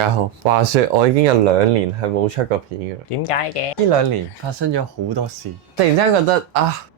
家好。話說我已經有2年係冇出過片嘅啦。點解嘅？呢2年發生咗好多事，突然之間覺得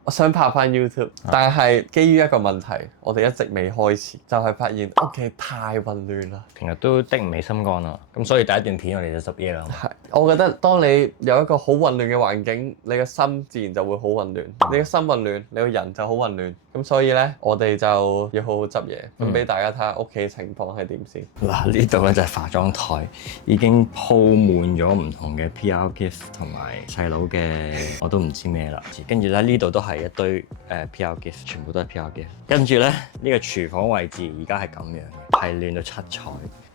我想拍翻 YouTube，但係基於一個問題，我哋一直未開始，就係發現屋企太混亂啦。平日都的唔起心肝啦，咁所以第一段片我哋就執嘢啦。係，我覺得當你有一個好混亂嘅環境，你嘅心自然就會好混亂。你嘅心混亂，你個人就好混亂。咁所以呢，我哋就要好好執嘢，咁俾大家睇下屋企情況係點先。嗱，呢度咧就係化妝台，已經鋪滿咗唔同嘅 PR gift 同埋細佬嘅我都唔知咩啦。跟住咧呢度都係一堆PR gift，全部都係 PR gift。跟住咧呢個廚房位置而家係咁樣嘅，係亂到七彩。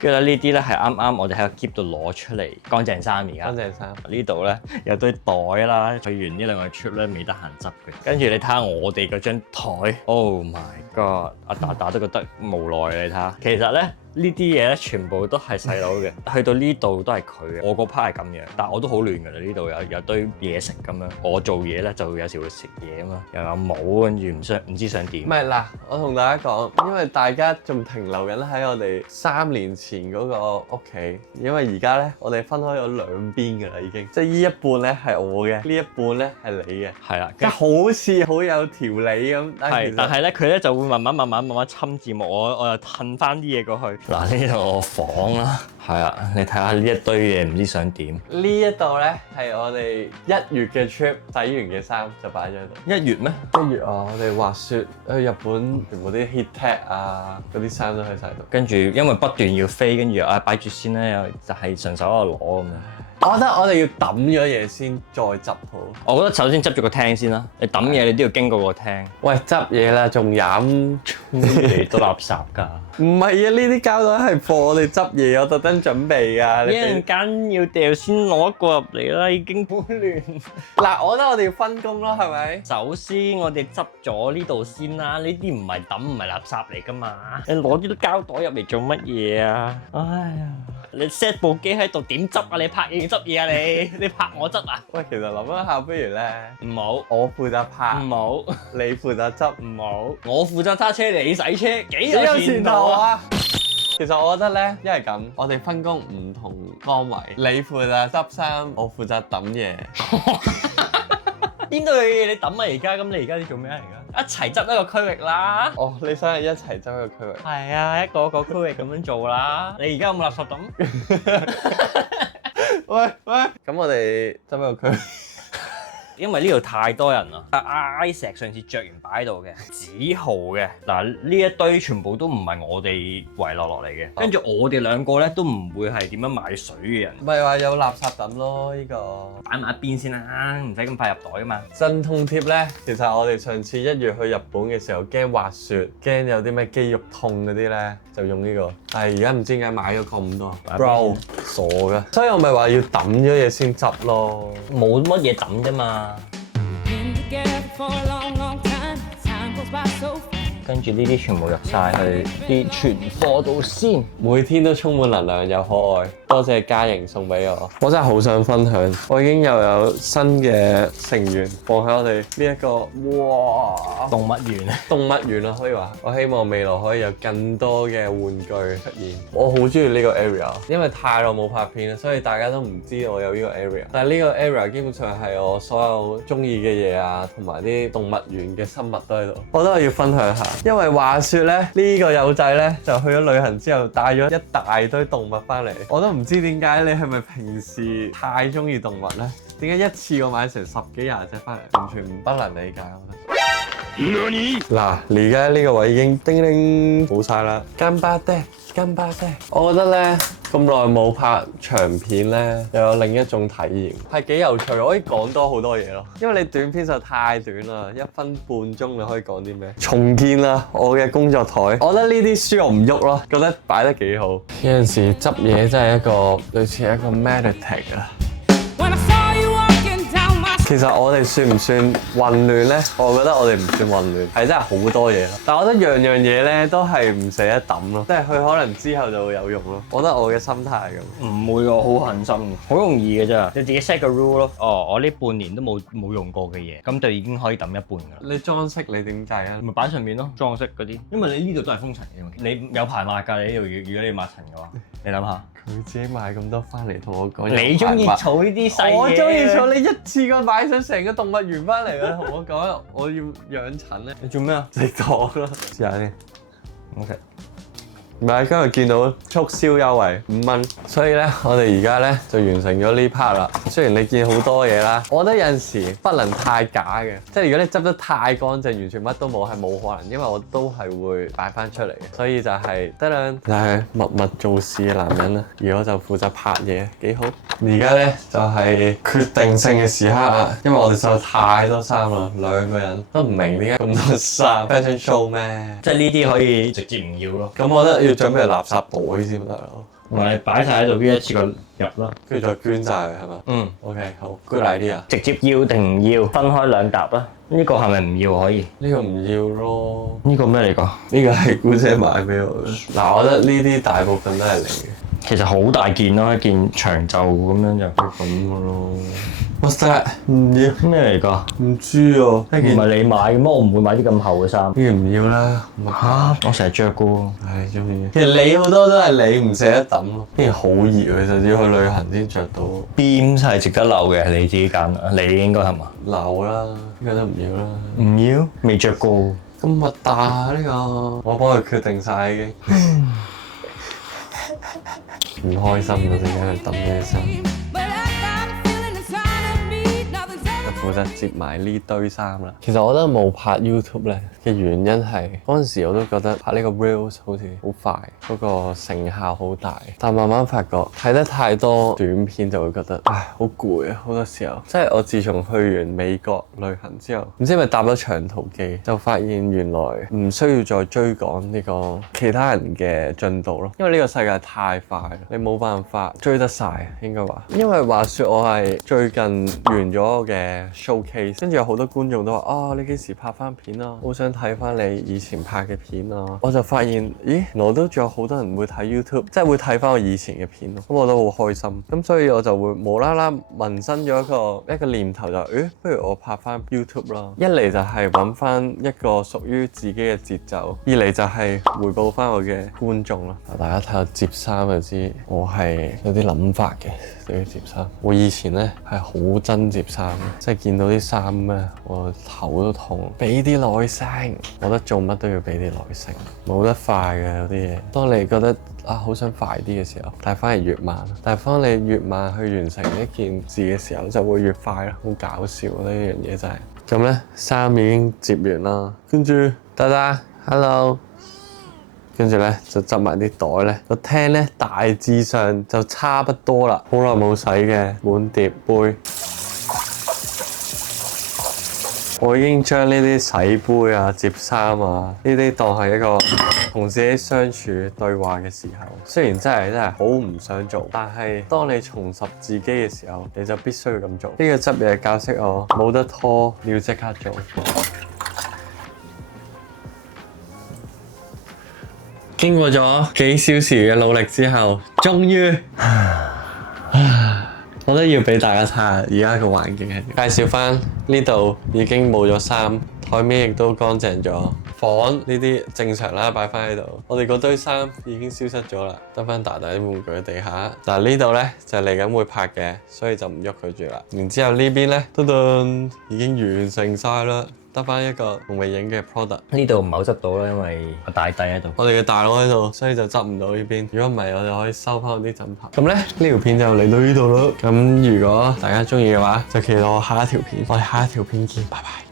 跟住咧呢啲咧係啱啱我哋喺個篋度攞出嚟乾淨衫而家。乾淨衫。呢度咧有堆袋啦，去完呢2個 trip 咧未得閒執嘅。跟住你睇下我哋嗰張台 ，Oh my God！ 阿達達都覺得無奈，你睇下。其實咧呢啲嘢咧全部都係細佬嘅，去到呢度都係佢嘅。我個 part 係咁樣，但係我都好亂㗎啦。呢度有堆嘢食咁樣，我做嘢咧就有時會食嘢啊嘛，又有帽，跟住唔知想點。唔係嗱，我同大家講，因為大家仲停留緊喺我哋3年前嗰個屋企，因為而家咧我哋分開咗兩邊㗎啦，已經，即係呢一半咧係我嘅，呢一半咧係你嘅，係啦，即係好似好有條理咁。係，但係咧佢咧就會慢慢侵佔我又褪翻啲嘢過去。嗱，呢度我房啦，係啊，你睇下呢一堆嘢唔知想點。呢一度咧係我哋1月嘅 trip 洗完嘅衫就擺咗喺度。1月咩？1月我哋滑雪去日本，全部啲 heat tech 嗰啲衫都喺晒度。跟住因為不斷要飛，跟住擺住先咧，又就係順手喺度攞咁樣。我覺得我哋要抌咗嘢先，再執好。我覺得首先執咗個廳先啦。你抌嘢你都要經過個廳。喂，執嘢啦，仲飲？你都垃圾㗎。唔係啊，呢啲膠袋係貨我哋執嘢，我特登準備㗎。一陣間要掉先攞一個入嚟啦，已經好亂。嗱，我覺得我哋要分工咯，係咪？首先我哋執咗呢度先啦，呢啲唔係抌，唔係垃圾嚟㗎嘛。你攞啲膠袋入嚟做乜嘢啊？哎呀！你 set 部機喺度點執啊？你拍嘢執嘢啊你？你拍我執啊？喂，其實諗一下，不如咧，唔好，我負責拍，唔好，你負責執，唔好，我負責揸車，你洗車，幾有前途有前途啊！其實我覺得咧，因為咁，我哋分工唔同崗位，你負責執衫，我負責抌嘢。邊度嘅嘢你抌啊？而家咁你而家要做咩啊？而家一齊執一個區域啦。哦，你想係一齊執一個區域？係啊，一個個區域咁樣做啦。你而家有冇垃圾抌？喂，咁我哋執一個區域。因為呢度太多人啦。Isaac 上次着完擺喺度嘅，子豪嘅嗱呢一堆全部都唔係我哋遺落嚟嘅，跟住我哋2個咧都唔會係點樣買水嘅人。唔係話有垃圾抌咯，呢個擺埋一邊先啦，唔使咁快入袋啊嘛。鎮痛貼咧，其實我哋上次1月去日本嘅時候，驚滑雪，驚有啲咩肌肉痛嗰啲咧，就用呢個。但係而家唔知點解買咗咁多，Bro 傻㗎，所以我咪話要抌咗嘢先執咯，冇乜嘢抌啫嘛。跟住呢啲全部入晒去啲存貨度先，每天都充滿能量又可愛。多謝嘉瑩送俾我，我真係好想分享。我已經又有新嘅成員放喺我哋呢一個動物園啊，動物園啊可以話。我希望未來可以有更多嘅玩具出現。我好中意呢個 area，因為太耐冇拍片啦，所以大家都唔知我有呢個 area。但係呢個 area 基本上係我所有中意嘅嘢啊，同埋啲動物園嘅生物都喺度。我都係要分享下，因為話說咧，呢個友仔咧就去咗旅行之後帶咗一大堆動物翻嚟，我都唔知點解你係咪平時太中意動物咧？點解一次過買成10幾20隻翻嚟？完全不能理解，我覺得。嗱，而家呢個位已經叮叮冇晒啦。金巴爹，我覺得咧咁耐冇拍長片咧，又有另一種體驗，係幾有趣，可以講多好多嘢咯。因為你短片實在太短啦，1分半鐘你可以講啲咩？重建啦，我嘅工作台，我覺得呢啲書我唔喐咯，覺得擺得幾好。有陣時執嘢真係一個類似一個 meditate 啊。其實我哋算唔算混亂咧？我覺得我哋唔算混亂，係真係好多嘢咯。但係我覺得樣樣嘢咧都係唔捨得抌咯，即係佢可能之後就會有用咯。我覺得我嘅心態係咁。唔會喎，好狠心嘅，好容易嘅咋，你自己 set 個 rule 咯。哦，我呢半年都冇用過嘅嘢，咁就已經可以抌一半㗎啦。你裝飾你點計啊？咪擺上面咯，裝飾嗰啲，因為你呢度都係封塵嘅嘛，你有排抹㗎，你呢度如果你要抹塵嘅話，你諗下。佢自己買咁多翻嚟同我講，你中意儲呢啲細嘢？我中意儲，你一次過買上成個動物園翻嚟啊！同我講，我要養塵咧。你做咩啊？你講啦，試下先。 OK。唔係，今日見到促銷優惠5蚊，所以咧我哋而家咧就完成咗呢 part 啦。雖然你見好多嘢啦，我覺得有陣時不能太假嘅，即係如果你執得太乾淨，完全乜都冇係冇可能，因為我都係會擺翻出嚟嘅。所以就係得啦，就係默默做事嘅男人啦。而我就負責拍嘢，幾好。而家咧就係決定性嘅時刻啊，因為我哋收太多衫啦，兩個人都唔明點解咁多衫 fashion show 咩？即係呢啲可以直接唔要咯。咁我覺得要準備垃圾袋先得咯，同埋擺晒喺度，邊一次過入啦，跟住再捐晒佢係嘛？嗯 ，OK 好 good idea。直接要定唔要，分開兩沓啦。呢個係咪唔要可以？呢個唔要咯，呢個咩嚟㗎？呢個係姑姐買俾我嘅。嗱，我覺得呢啲大部分都係你嘅。其實好大件咯，一件長袖咁樣就咁嘅咯。What's that？唔要咩嚟㗎？唔知喎。唔係你買嘅咩？我唔會買啲咁厚嘅衫。呢件唔要啦。嚇！我成日着嘅喎。係中意。其實你好多都係你唔捨得抌咯。呢件好熱，其實要去旅行先着到。邊係值得留嘅？你自己揀啊！你應該係嘛？留啦，呢個都唔要啦。唔要？未着過。咁核突啊呢個！我幫佢決定晒已經。唔開心嗰啲喺度抌呢啲衫，就負責接埋呢堆衫啦。其實我覺得冇拍 YouTube 咧嘅原因係嗰陣時我都覺得拍呢個 Reels 好似好快，嗰個成效好大，但慢慢發覺睇得太多短片就會覺得唉好攰啊！好多時候，即係我自從去完美國旅行之後，唔知係咪搭咗長途機，就發現原來唔需要再追趕呢個其他人嘅進度咯，因為呢個世界太快啦，你冇辦法追得晒應該話。因為話說我係最近完咗我嘅 showcase，跟住有好多觀眾都話啊，你幾時拍翻片啊？好想睇翻你以前拍嘅片啊！我就發現，咦，我都仲有好多人會睇 YouTube，即係會睇翻我以前嘅片咯。咁我都好開心。咁所以我就會無啦啦萌生咗一個念頭，就不如我拍翻 YouTube 啦。一嚟就係揾翻一個屬於自己嘅節奏，二嚟就係回報翻我嘅觀眾咯。大家睇下接衫就知我係有啲諗法嘅對於接衫。我以前咧係好憎接衫嘅，即係見到啲衫咧，我頭都痛。俾啲耐性，我覺得做乜都要俾啲耐性，冇得快嘅有啲嘢。當你覺得好想快啲嘅時候，但係反而越慢。但係當你越慢去完成一件事嘅時候，就會越快咯。好搞笑呢樣嘢真係。咁咧衫已經接完啦，跟住噠噠 hello， 跟住咧就執埋啲袋咧。個廳咧大致上就差不多啦。好耐冇洗嘅碗碟杯。我已經將呢啲洗杯啊、摺衫啊呢啲當係一個同自己相處對話嘅時候。雖然真係好唔想做，但係當你重拾自己嘅時候，你就必須要咁做。呢個執嘢教識我冇得拖，你要即刻做。經過咗幾小時嘅努力之後，終於我都要俾大家睇下而家個環境係。介紹翻呢度已經冇咗衫，台面亦都乾淨咗。房呢啲正常啦，擺翻喺度。我哋嗰堆衫已經消失咗啦，得翻大大啲玩具喺地下。嗱呢度咧就嚟緊會拍嘅，所以就唔喐佢住啦。然之後呢邊咧，噔噔已經完成晒啦。得翻一個仲未影嘅 product，呢度唔係好執到啦，因為我大弟喺度。我哋嘅大佬喺度，所以就執唔到呢邊。如果唔係，我哋可以收翻啲枕頭。咁咧呢條片就嚟到呢度咯。咁如果大家中意嘅話，就期待我下一條片。我哋下一條片見，拜拜。